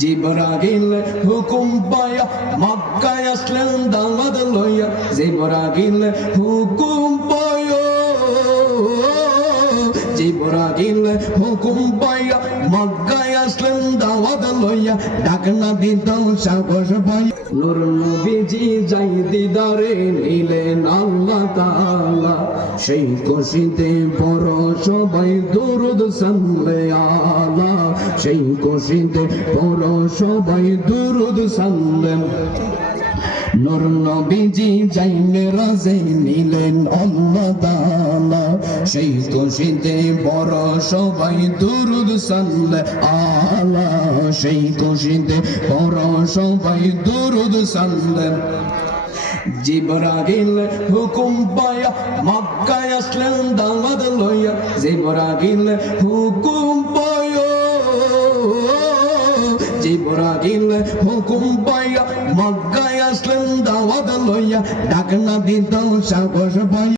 জিবরাইল হুকুম পায়া মক্কায় আসলেন দাওয়াত লইয়া জিবরাইল হুকুম পায়া জিবরাইল হুকুম পায়া মক্কায় আসলেন দাওয়াত লইয়া ডাক না দিত সাহস পাই নূর নবীজি যাই দিদারে নিলেন আল্লাহ তাআলা সেই খুশিতে পড় সবাই দুরূদ সাল্লে আলা সেই খুশিতে পড় সবাই দুরূদ সাল্লে নূর নবীজি যাই মেরাজে নিলেন আল্লাহ তাআলা সেই খুশিতে পড় সবাই দুরূদ সাল্লে আলা সেই খুশিতে পড় সবাই দুরূদ সাল্লে জিবরাইল হুকুম পায়া মক্কায় আসলেন দাওয়াত লইয়া জিবরাইল হুকুম পায়া জিবরাইল হুকুম পায়া মক্কায় আসলেন দাওয়াত লইয়া ডাক না দিত সাহস পাই